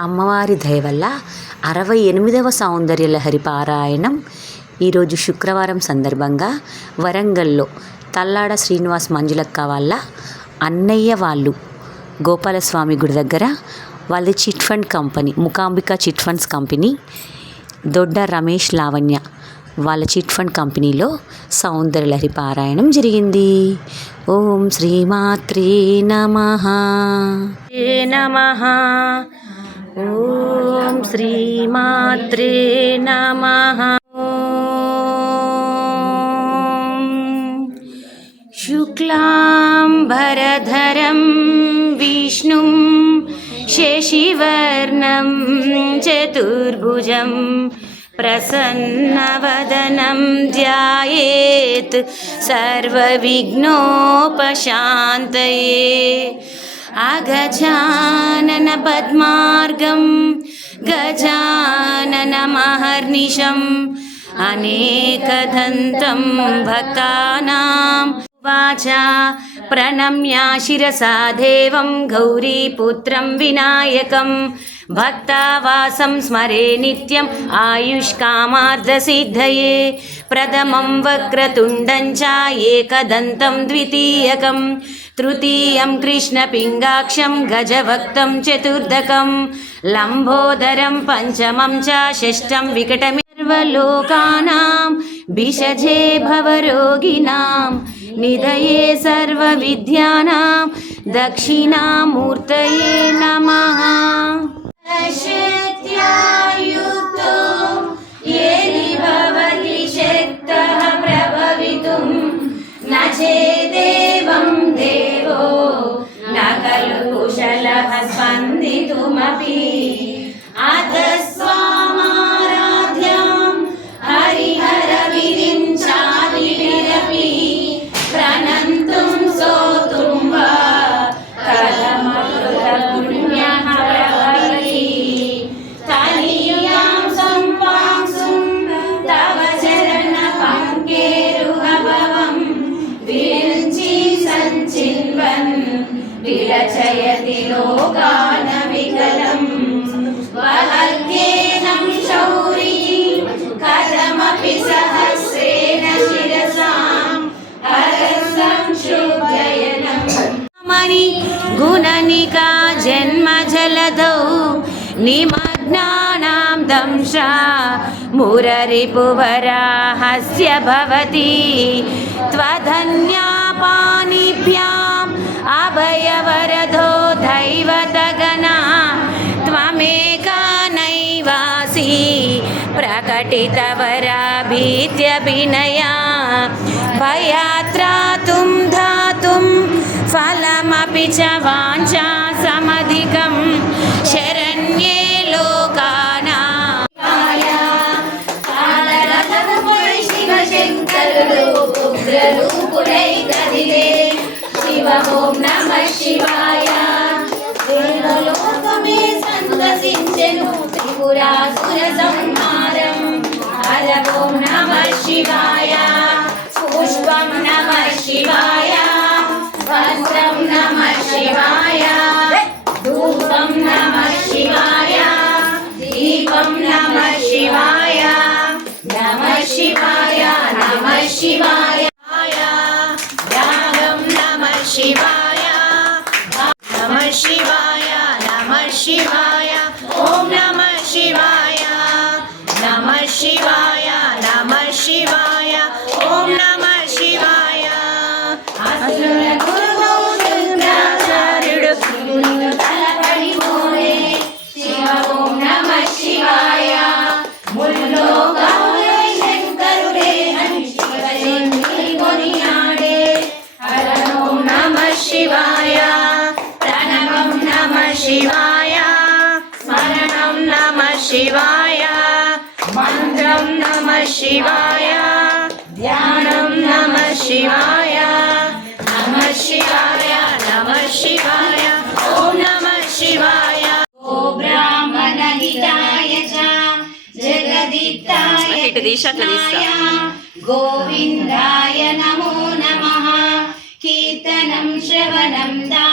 అమ్మవారి దయ వల్ల అరవై ఎనిమిదవ సౌందర్యలహరి పారాయణం ఈరోజు శుక్రవారం సందర్భంగా వరంగల్లో తల్లాడ శ్రీనివాస్ మంజులక్క వాళ్ళ అన్నయ్య వాళ్ళు గోపాలస్వామి గుడి దగ్గర వాళ్ళ chit fund company Mookambika chit funds company Dodda Ramesh Lavanya వాళ్ళ చిట్ ఫండ్ కంపెనీలో సౌందర్యలహరి పారాయణం జరిగింది. ఓం శ్రీమాత్రే నమ. నమ. ॐ श्रीमात्रे नमः। शुक्लाम्बरधरं विष्णुं शशिवर्णं चतुर्भुजं प्रसन्नवदनं ध्यायेत् सर्वविघ्नोपशान्तये। అగజానన పద్మార్గం గజాననమహర్నిశం అనేకదంతం భక్తానాం వాచా ప్రణమ్య శిరసా దేవం గౌరీపుత్రం వినాయకం భక్తావాసం స్మరే నిత్యం ఆయుష్కామార్థసిద్ధయే ప్రథమం వక్రతుండం చ ఏకదంతం ద్వితీయకం తృతీయం కృష్ణపింగాక్షం గజవక్తం చతుర్దకం లంబోదరం పంచమం చ షష్టం వికటమిర్వలోకానాం భిషజే భవరోగిణాం నిధయే సర్వవిద్యానాం దక్షిణామూర్తయే నమః शक्त्यायुक्तो येनि भवति शक्तः प्रभवितुं न चेदेवं देवो न खलु कुशलः स्पन्दितुमपि अथ जन्म जन्मजलधौ निमग्नानां दंशा मुररिपुवराहस्य भवति। त्वधन्यापानिभ्याम् अभयवरधो दैवतगना त्वमेका नैवासि प्रकटितवराभीत्यभिनया भयात्रातुं धातुं फलमपि च वाञ्छा। శివశంకరుడు ఉగ్రరూపుడై కదిలే. శివ ఓం నమ శివాయ. దేవలోకమే సందసించెను త్రిపురాసుర సంహారం. హర ఓం నమ శివాయ. పుష్పం నమ శివాయ. శివాయ. స్మరణం నమ శివాయ. మంత్రం నమ శివాయ. ధ్యానం నమ శివాయ. నమ శివాయ నమ శివాయ. ఓం నమ శివాయ. ఓ బ్రాహ్మణ హితాయ జగదిత్తాయ గోవిందాయ నమో నమః. కీర్తనం శ్రవణం దానం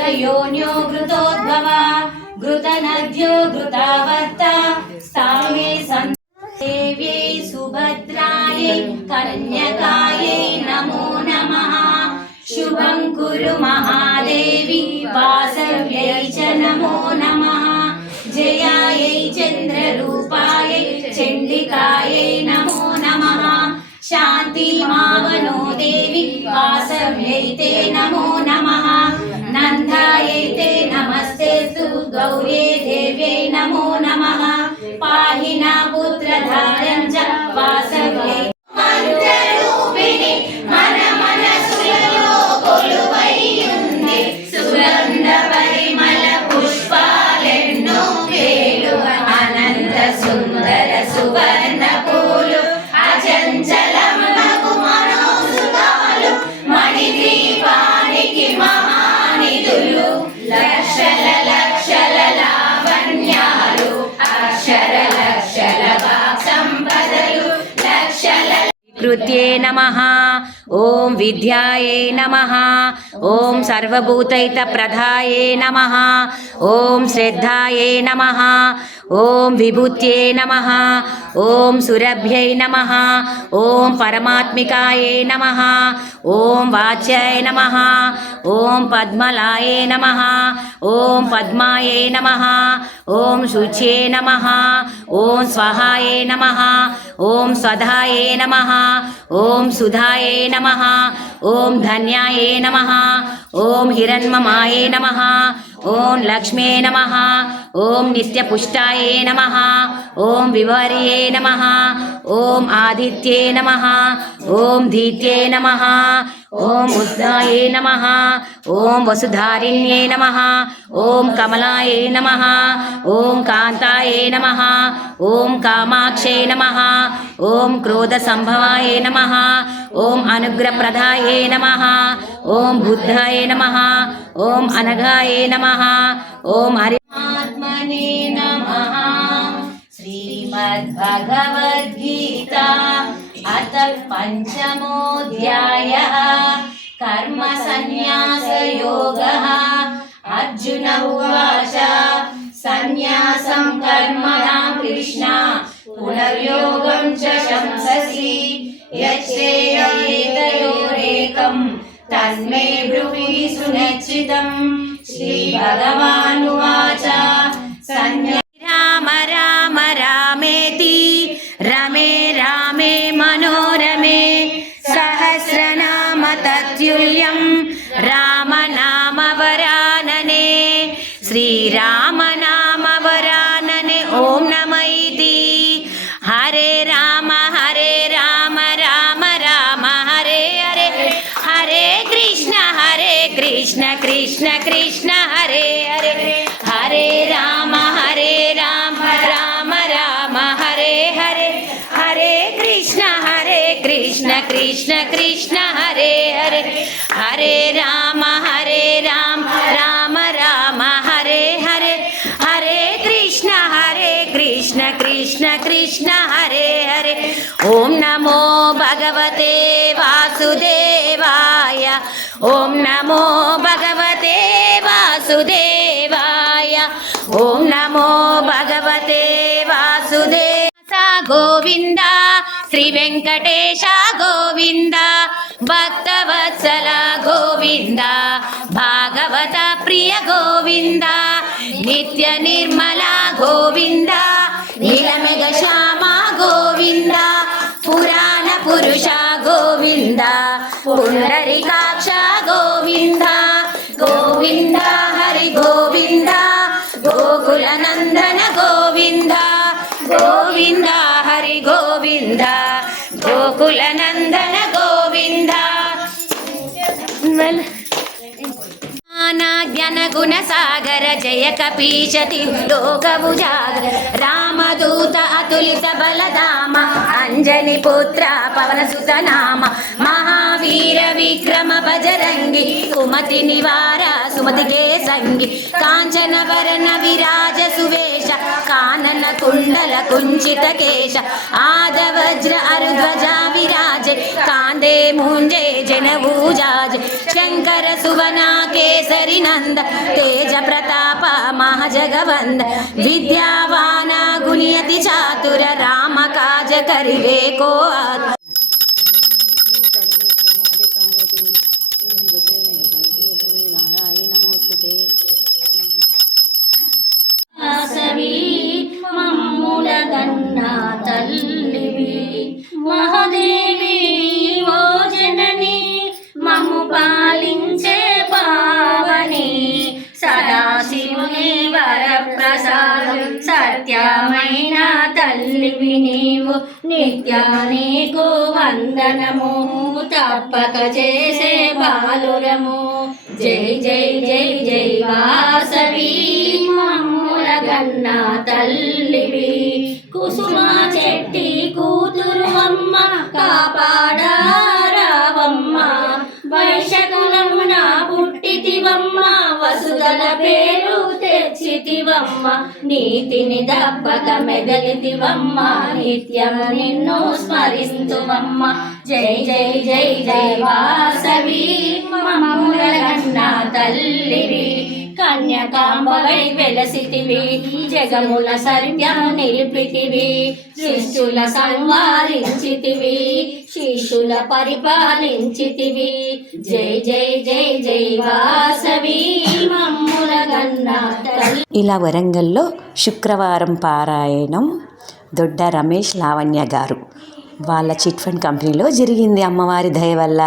घृतयोन्यो घृतोद्भव घृतनद्यो घृतावर्ता स्थामे सन् देव्यै सुभद्रायै कन्यकायै नमो नमः शुभं कुरु महादेवी वासव्यै च नमो नमः जयायै चन्द्ररूपायै चण्डिकायै नमो नमः शान्तिमावनो देवी वासव्यै ते नमो नमः नन्दायै ते नमस्तेस्तु गौर्ये देव्यै नमो नमः। पाहि न पुत्रधारं च కృత్యే నమ ఓం విద్యాయే నమ ఓం సర్వభూతైత ప్రధాయే నమ ఓం శ్రద్ధాయే నమ ఓం విభూత్యే నమ ఓం సురభ్యై నమ ఓం పరమాత్మికాయే నమ ఓం వాచ్యాయ నమ ఓం పద్మలాయే నమ ఓం పద్మాయే నమ ఓం శుచ్యే నమ ఓం స్వహాయే నమ ఓం స్వధాయే నమ ఓం సుధాయే నమ ఓం ధన్యాయే నమ ఓం హిరణ్మమాయే నమ ఓం లక్ష్మే నమ ఓం నిత్యపుష్టాయే నమ ఓం వివర్యే నమ ఓం ఆదిత్యే నమ ఓం ధీత్యే నమ ఓం ఉద్దాయే నమ ఓం వసుధారిణ్యే నమ ఓం కమలాయే నమ ఓం కాంతాయే నమ ఓం కామాక్షే నమ ఓం క్రోధ సంభవాయ నమ ఓం అనుగ్రహప్రదాయే నమ ఓం బుద్ధాయ నమ ఓం అనఘాయ నమ ఓం హరి हनुमते नमः। श्रीमद्भगवद्गीता अथ पञ्चमोऽध्यायः कर्मसन्न्यासयोगः। अर्जुन उवाच, सन्न्यासं कर्मणा कृष्णा, पुनर्योगं च शंससि। यच्छेयेतयोरेकम् तस्मै ब्रूहि सुनिश्चितम् श्रीभगवानुवाच శ్రీరామ నామ వరాననే ఓం నమ ఇతి హరే రామ హరే రామ రామ రామ హరే హరే హరే కృష్ణ హరే కృష్ణ కృష్ణ కృష్ణ హరే హరే హరే రామ హరే రామ రామ రామ హరే హరే హరే కృష్ణ హరే కృష్ణ కృష్ణ కృష్ణ హరే హరే హరే రామ నమో భగవతే వాసుదేవాయ. ఓం నమో భగవతే వాసుదేవ గోవింద శ్రీ వెంకటేశ గోవింద భక్తవత్సల గోవింద భాగవత ప్రియ గోవింద నిత్య నిర్మల గోవింద నీలమెగ జ్ఞాన గుణ సాగర జయ కపీశతి లోకము జాగర రామదూత అతులిత బలధామ అంజని పుత్ర పవన సుత నామ మహావీర విక్రమ బజరంగి కుమతి నివార సుమతి కే సంగి కాంచన వరణ విరాజ సువేష కానన కుండల కుంచిత కేశ ఆదవజ్ర అరుధ్వజ విరాజ కాందే ముంజే జనభూజాజ శంకర సువనా కేసరి నంద తేజ ప్రతాప మహాజగవంద విద్యావాన గుణ్యతి చాతుర రామ కాజ కరివే తల్లివి నీవు నిత్య వందనము. తప్పక చేసే బాలురము. జై జై జై జై వాసవి మమ్ముల గన్న తల్లివి. కుసుమ చెట్టి కూతురు అమ్మ కాపాడారావమ్మ వైశకులమున పుట్టితివమ్మ బోధన పేరు తెచ్చితివమ్మ నీతిని దప్పక మెదలితివమ్మ నిత్యం నిన్ను స్మరిస్తువమ్మ జై జై జై జై వాసవి మమ్ముల గన్న తల్లివి. కన్యకాంబవై వెలసితివి జగముల సర్వ్యం నిలిపితివి శిష్యుల సంవారించితివి శిష్యుల పరిపాలించితివి జై జై జై జై వాసవి మమ్ముల ఇలా వరంగల్లో శుక్రవారం పారాయణం దొడ్డ రమేష్ లావణ్య గారు వాళ్ళ చిట్ ఫండ్ కంపెనీలో జరిగింది అమ్మవారి దయ వల్ల